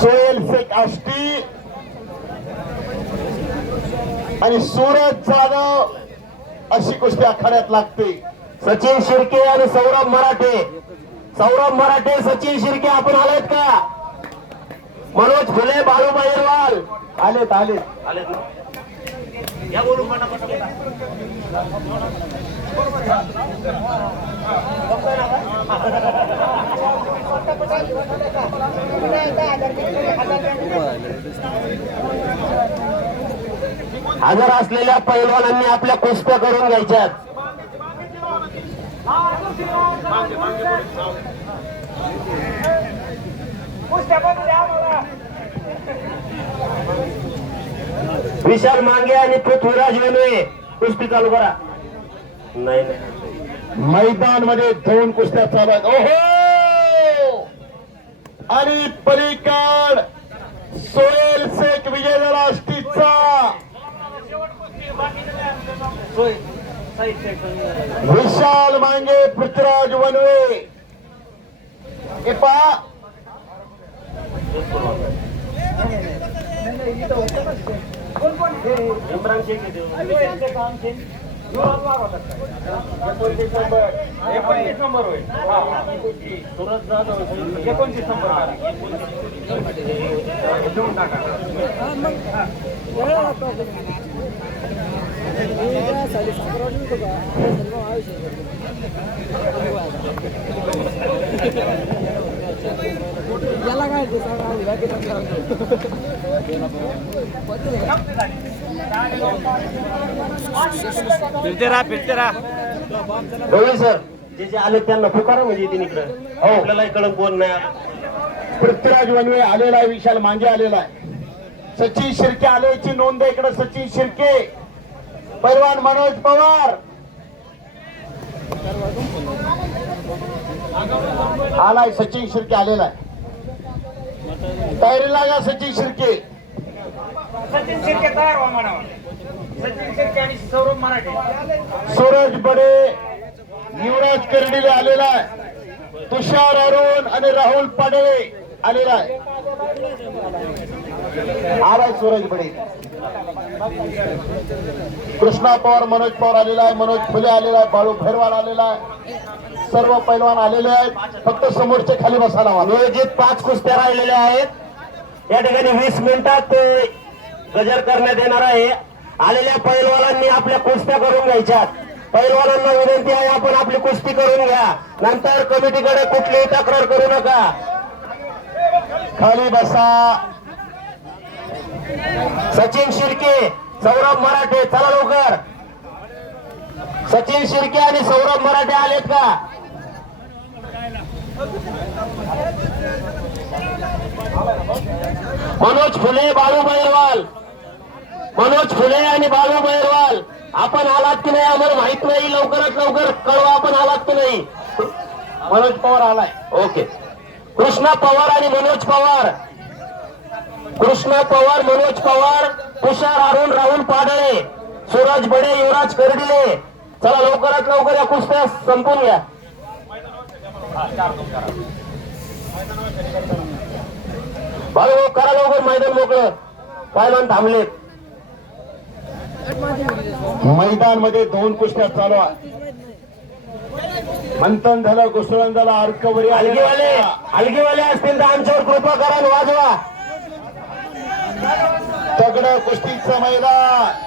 सोहेल शेख आष्टी आणि सूरज जाधव अशी कुस्ती आखाड्यात लागते. सचिन शिर्के आणि सौरभ मराठे. सौरभ मराठे सचिन शिर्के आपण आलेत का? मनोज फुले बाळू बहिरवाल. आलेत आलेत. आलेत ना हजर असलेल्या पैलवानांनी आपल्या कुस्त्या करून घ्यायच्यात. विशाल मांगे आणि पृथ्वीराज वेणुळे कुस्ती चालू करा. नाही नाही मैदानमध्ये दोन कुस्त्या चालू आहेत. ओहो! आणि पलीकड सोयल शेख विजय झाला आष्टीचा. विशाल मांगे पृथ्वीराज वनवे. हे पहा इम्रान शेख येते. एकोणतीस नंबर होईल सुरज जाधव एकोणतीस नंबर देऊन टाका फिरते राहा फिरते राहा. सर. जे जे आले त्यांना पुकारा म्हणजे येते इकडे. हो. आपल्याला कळत कोण नाही पृथ्वीराज वनवे आलेला आहे विशाल मांगे आलेला आहे. सचिन शिर्के आल्याची नोंद आहे इकडे सचिन शिर्के. पैलवान मनोज पवार. आलाय सचिन शिर्के आलेला आहे. तयारी लागा सचिन शिर्के. सचिन शिर्के तयार व्हा म्हणावं सचिन शिर्के आणि सौरभ मराठे. सूरज बडे युवराज कर्डिले आलेला आहे. तुषार अरुण आणि राहुल पाडळे आलेला आहे. आलाय सूरज बडे कृष्णा पवार मनोज पवार आलेला आहे मनोज फुले आलेला आहे बाळू भैरवाल आलेला आहे. सर्व पैलवान आलेले आहेत फक्त समोरचे खाली बसायला नियोजित पाच कुस्त्या राहिलेल्या आहेत. या ठिकाणी वीस मिनिटात गजर करण्यात येणार आहे. आलेल्या पैलवानांनी आपल्या कुस्त्या करून घ्यायच्यात पैलवानांना विनंती आहे आपण आपली कुस्ती करून घ्या. नंतर कमिटीकडे कुठलीही तक्रार करू नका. खाली बसा. सचिन शिर्के सौरभ मराठे चला लवकर. सचिन शिर्के आणि सौरभ मराठे आलेत का? मनोज फुले बाळू बैरवाल मनोज फुले आणि बाळू बैरवाल आपण आलात की नाही आम्हाला माहीत नाही. लवकरात लवकर कळवा आपण आलात की नाही. मनोज पवार आलाय. ओके. कृष्णा पवार आणि मनोज पवार. कृष्णा पवार मनोज पवार तुषार अरुण राहुल पाडळे सूरज बडे युवराज कर्डिले. चला लवकरात लवकर या कुस्त्या संपून घ्या. भाऊ करा लवकर मैदान मोकळं. पायलान थांबलेत. मैदानमध्ये दोन कुस्त्या चालू आहे मंथन झालं घुसळण झालं अर्कवरी अलगीवाले अलगीवाले असतील तर आमच्यावर कृपा करा आणि वाजवा. तगड कुस्तीचं मैदान.